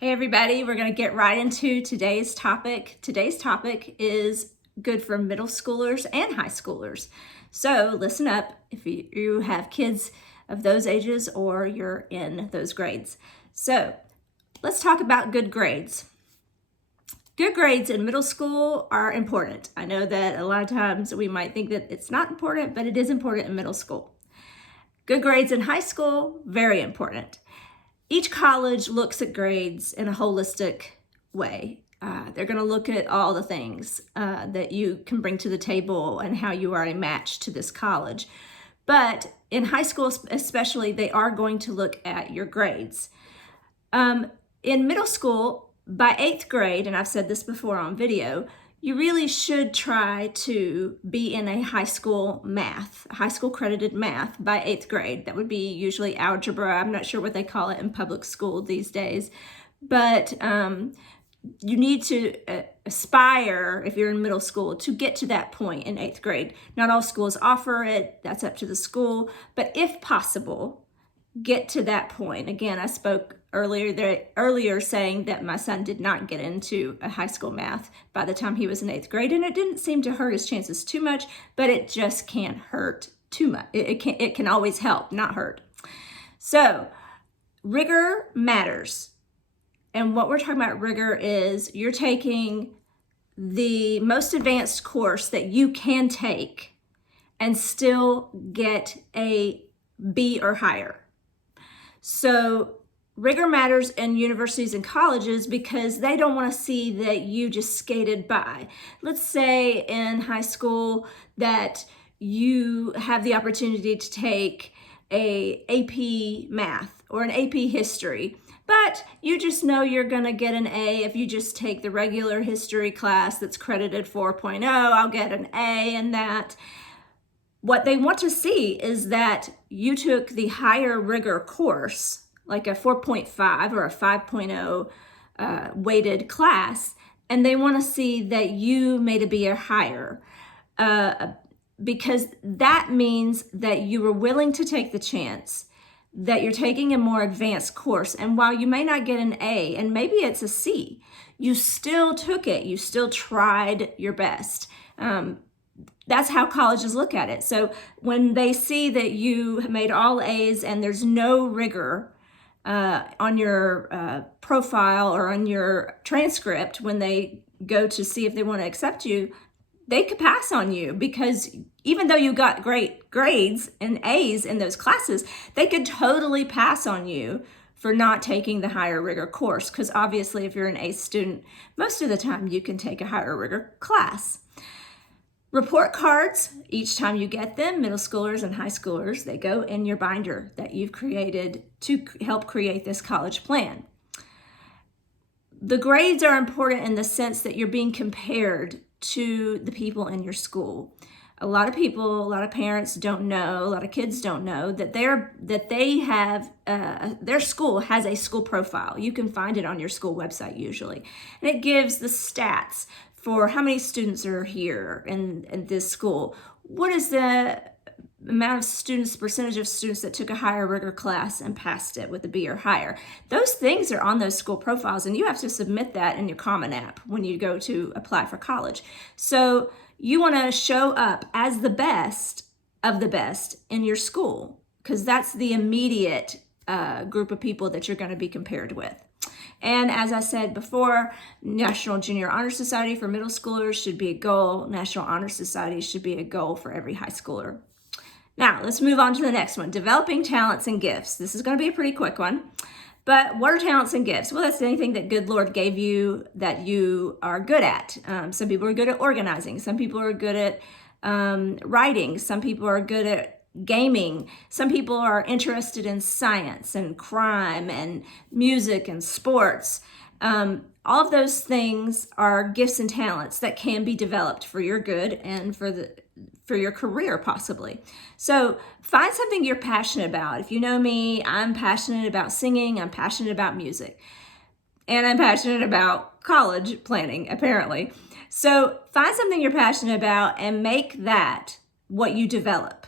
Hey everybody, we're going to get right into today's topic. Today's topic is good for middle schoolers and high schoolers. So listen up if you have kids of those ages or you're in those grades. So let's talk about good grades. Good grades in middle school are important. I know that a lot of times we might think that it's not important, but it is important in middle school. Good grades in high school, very important. Each college looks at grades in a holistic way. They're going to look at all the things that you can bring to the table and how you are a match to this college. But in high school especially, they are going to look at your grades. In middle school, by 8th grade, and I've said this before on video, you really should try to be in a high school credited math by 8th grade. That would be usually algebra. I'm not sure what they call it in public school these days, but you need to aspire, if you're in middle school, to get to that point in 8th grade. Not all schools offer it. That's up to the school. But if possible, get to that point. Again, I spoke earlier saying that my son did not get into a high school math by the time he was in 8th grade, and it didn't seem to hurt his chances too much, but it just can't hurt too much. It can always help, not hurt. So rigor matters. And what we're talking about rigor is you're taking the most advanced course that you can take and still get a B or higher. So rigor matters in universities and colleges because they don't want to see that you just skated by. Let's say in high school that you have the opportunity to take a AP math or an AP history, but you just know you're going to get an A if you just take the regular history class that's credited 4.0. I'll get an A in that. What they want to see is that you took the higher rigor course, like a 4.5 or a 5.0 weighted class, and they want to see that you made a B or higher, because that means that you were willing to take the chance, that you're taking a more advanced course. And while you may not get an A, and maybe it's a C, you still took it. You still tried your best. That's how colleges look at it. So when they see that you made all A's and there's no rigor on your profile or on your transcript, when they go to see if they want to accept you, they could pass on you, because even though you got great grades and A's in those classes, they could totally pass on you for not taking the higher rigor course. Because obviously if you're an A student, most of the time you can take a higher rigor class. Report cards, each time you get them, middle schoolers and high schoolers, they go in your binder that you've created to help create this college plan. The grades are important in the sense that you're being compared to the people in your school. A lot of parents don't know, a lot of kids don't know that their school has a school profile. You can find it on your school website usually. And it gives the stats for how many students are here in this school. What is the amount of students, percentage of students that took a higher rigor class and passed it with a B or higher? Those things are on those school profiles, and you have to submit that in your Common App when you go to apply for college. So you want to show up as the best of the best in your school, because that's the immediate group of people that you're going to be compared with. And as I said before, National Junior Honor Society for middle schoolers should be a goal. National Honor Society should be a goal for every high schooler. Now, let's move on to the next one, developing talents and gifts. This is going to be a pretty quick one. But what are talents and gifts? Well, that's anything that good Lord gave you that you are good at. Some people are good at organizing. Some people are good at writing. Some people are good at gaming. Some people are interested in science and crime and music and sports. All of those things are gifts and talents that can be developed for your good and for your career possibly. So find something you're passionate about. If you know me, I'm passionate about singing, I'm passionate about music, and I'm passionate about college planning, apparently. So find something you're passionate about and make that what you develop.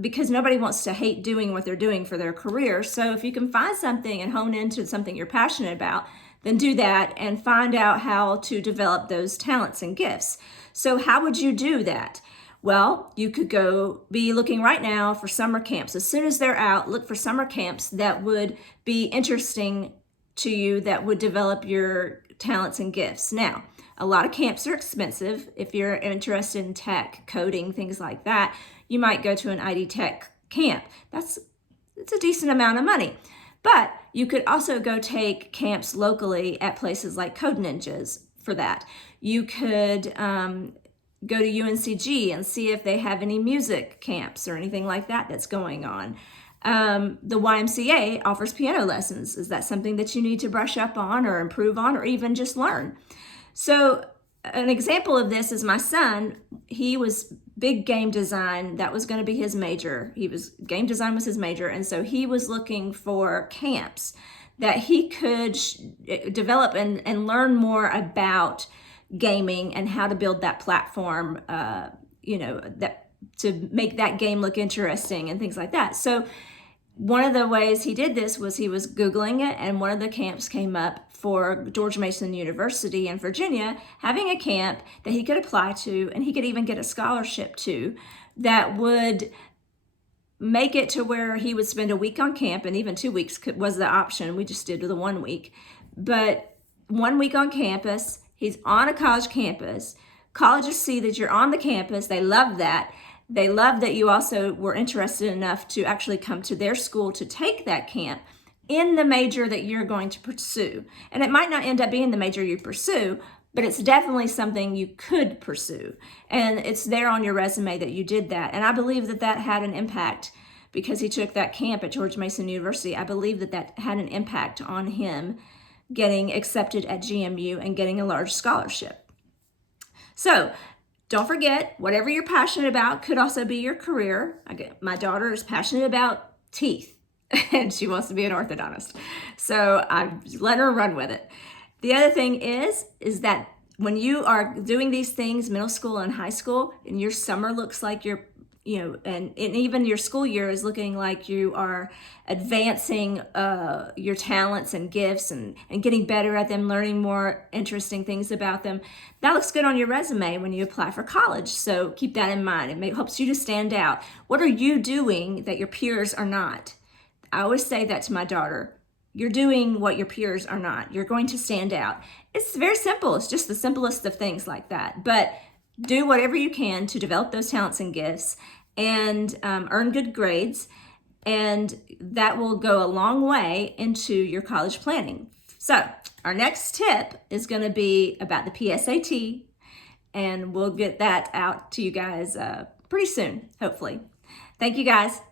because nobody wants to hate doing what they're doing for their career. So if you can find something and hone into something you're passionate about, then do that and find out how to develop those talents and gifts. So how would you do that? Well, you could be looking right now for summer camps. As soon as they're out, look for summer camps that would be interesting to you, that would develop your talents and gifts. Now, a lot of camps are expensive. If you're interested in tech, coding, things like that, you might go to an ID Tech camp. It's a decent amount of money. But you could also go take camps locally at places like Code Ninjas for that. You could go to UNCG and see if they have any music camps or anything like that that's going on. The YMCA offers piano lessons. Is that something that you need to brush up on or improve on or even just learn? So an example of this is my son. He was big game design. That was going to be his major. Game design was his major. And so he was looking for camps that he could develop and learn more about gaming and how to build that platform, that to make that game look interesting and things like that. So one of the ways he did this was he was Googling it, and one of the camps came up for George Mason University in Virginia, having a camp that he could apply to, and he could even get a scholarship to, that would make it to where he would spend a week on camp, and even 2 weeks was the option. We just did the 1 week. But 1 week on campus, he's on a college campus. Colleges see that you're on the campus. They love that. They love that you also were interested enough to actually come to their school to take that camp in the major that you're going to pursue. And it might not end up being the major you pursue, but it's definitely something you could pursue. And it's there on your resume that you did that. And I believe that that had an impact because he took that camp at George Mason University. I believe that that had an impact on him getting accepted at GMU and getting a large scholarship. So don't forget, whatever you're passionate about could also be your career. My daughter is passionate about teeth and she wants to be an orthodontist. So I let her run with it. The other thing is that when you are doing these things, middle school and high school, and your summer looks like you're, and even your school year is looking like you are advancing your talents and gifts and getting better at them, learning more interesting things about them. That looks good on your resume when you apply for college. So keep that in mind. It helps you to stand out. What are you doing that your peers are not? I always say that to my daughter. You're doing what your peers are not. You're going to stand out. It's very simple. It's just the simplest of things like that. But do whatever you can to develop those talents and gifts and earn good grades. And that will go a long way into your college planning. So our next tip is going to be about the PSAT. And we'll get that out to you guys pretty soon, hopefully. Thank you, guys.